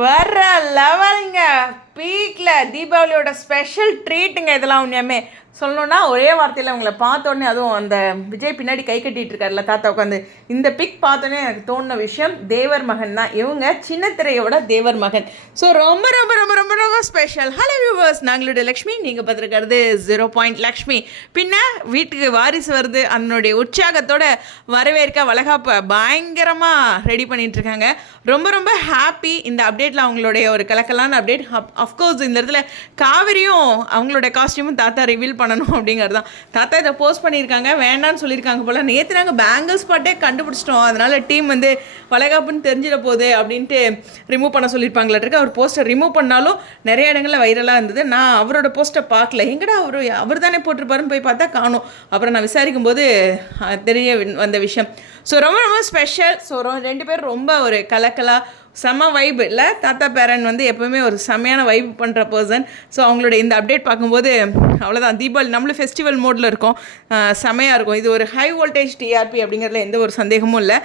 வர்ற லெவலுங்க பீக்கில் தீபாவளியோட ஸ்பெஷல் ட்ரீட்டுங்க இதெல்லாம் உண்மையுமே சொல்லணும்னா ஒரே வார்த்தையில் அவங்கள பார்த்தோன்னே அதுவும் அந்த விஜய் பின்னாடி கை கட்டிட்டு இருக்காருல தாத்தா உட்காந்து. இந்த பிக் பார்த்தோன்னே எனக்கு தோணுன விஷயம் தேவர் மகன் தான். இவங்க சின்ன திரையோட தேவர் மகன். ஸோ ரொம்ப ரொம்ப ரொம்ப ரொம்ப ரொம்ப ஸ்பெஷல் ஹலோ வியூவர்ஸ் நாங்களுடைய லக்ஷ்மி நீங்கள் பார்த்துருக்கிறது ஜீரோ பாயிண்ட் லக்ஷ்மி. பின்ன வீட்டுக்கு வாரிசு வருது. அதனுடைய உற்சாகத்தோட வரவேற்க வளகாப்பை பயங்கரமாக ரெடி பண்ணிட்டு இருக்காங்க. ரொம்ப ரொம்ப ஹாப்பி இந்த அப்டேட்டில் அவங்களுடைய ஒரு கலக்கலான அப்டேட் அஃப்கோர்ஸ் இந்த இடத்துல காவிரியும் அவங்களோட காஸ்டியூமும் தாத்தா ரிவீல் பண்ணணும் அப்படிங்கிறது தான். தாத்தா இதை போஸ்ட் பண்ணியிருக்காங்க வேண்டான்னு சொல்லியிருக்காங்க போல். நேற்று நாங்கள் பேங்கிள்ஸ் பாட்டே கண்டுபிடிச்சிட்டோம். அதனால் டீம் வந்து வளைகாப்புன்னு தெரிஞ்சிட போகுது அப்படின்ட்டு ரிமூவ் பண்ண சொல்லியிருப்பாங்களாட்டிருக்கு அவர் போஸ்ட்டை ரிமூவ் பண்ணாலும் நிறைய இடங்களில் வைரலாக இருந்தது. நான் அவரோட போஸ்ட்டை பார்க்கல. எங்கடா அவர்? அவர் தானே போட்டிருப்பாருன்னு போய் பார்த்தா காணும். அப்புறம் நான் விசாரிக்கும் போது தெரிய வந்த விஷயம். ஸோ ரொம்ப ரொம்ப ஸ்பெஷல் ஸோ ரெண்டு பேரும் ரொம்ப ஒரு கலக்கலாக செம்ம வைப் இல்லை தாத்தா பேரன் வந்து எப்போவுமே ஒரு செம்மையான வைப் பண்ணுற பர்சன் ஸோ அவங்களோட இந்த அப்டேட் பார்க்கும்போது அவ்வளோதான் தீபாவளி நம்மளும் ஃபெஸ்டிவல் மோடில் இருக்கோம். செமையாக இருக்கும். இது ஒரு ஹை வோல்டேஜ் டிஆர்பி அப்படிங்கிறதுல எந்த ஒரு சந்தேகமும் இல்லை.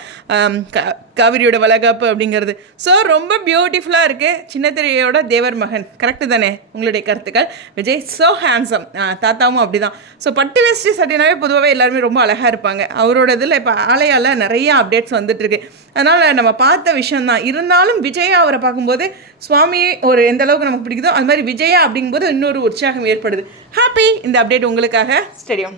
க- காவிரியோட வளகாப்பு அப்படிங்கிறது. ஸோ ரொம்ப பியூட்டிஃபுல்லாக இருக்குது சின்னத்திரையோட தேவர் மகன். கரெக்டு தானே? உங்களுடைய கருத்துக்கள். விஜய் ஸோ ஹேண்ட்ஸம் தாத்தாவும் அப்படி தான் ஸோ பட்டு வேஷ்டி சட்டினாவே பொதுவாகவே எல்லாருமே ரொம்ப அழகாக இருப்பாங்க. அவரோட இதில் இப்போ ஆலையால் நிறைய அப்டேட்ஸ் வந்துட்டுருக்கு அதனால் நம்ம பார்த்த விஷயம் தான் இருந்தாலும் விஜயா அவரை பார்க்கும்போது சுவாமி ஒரு எந்த அளவுக்கு நமக்கு பிடிக்குதோ அது மாதிரி விஜயா அப்படிங்கும்போது இன்னொரு உற்சாகம் ஏற்படுது. ஹாப்பி இந்த அப்டேட் உங்களுக்காக. ஸ்டேடியம்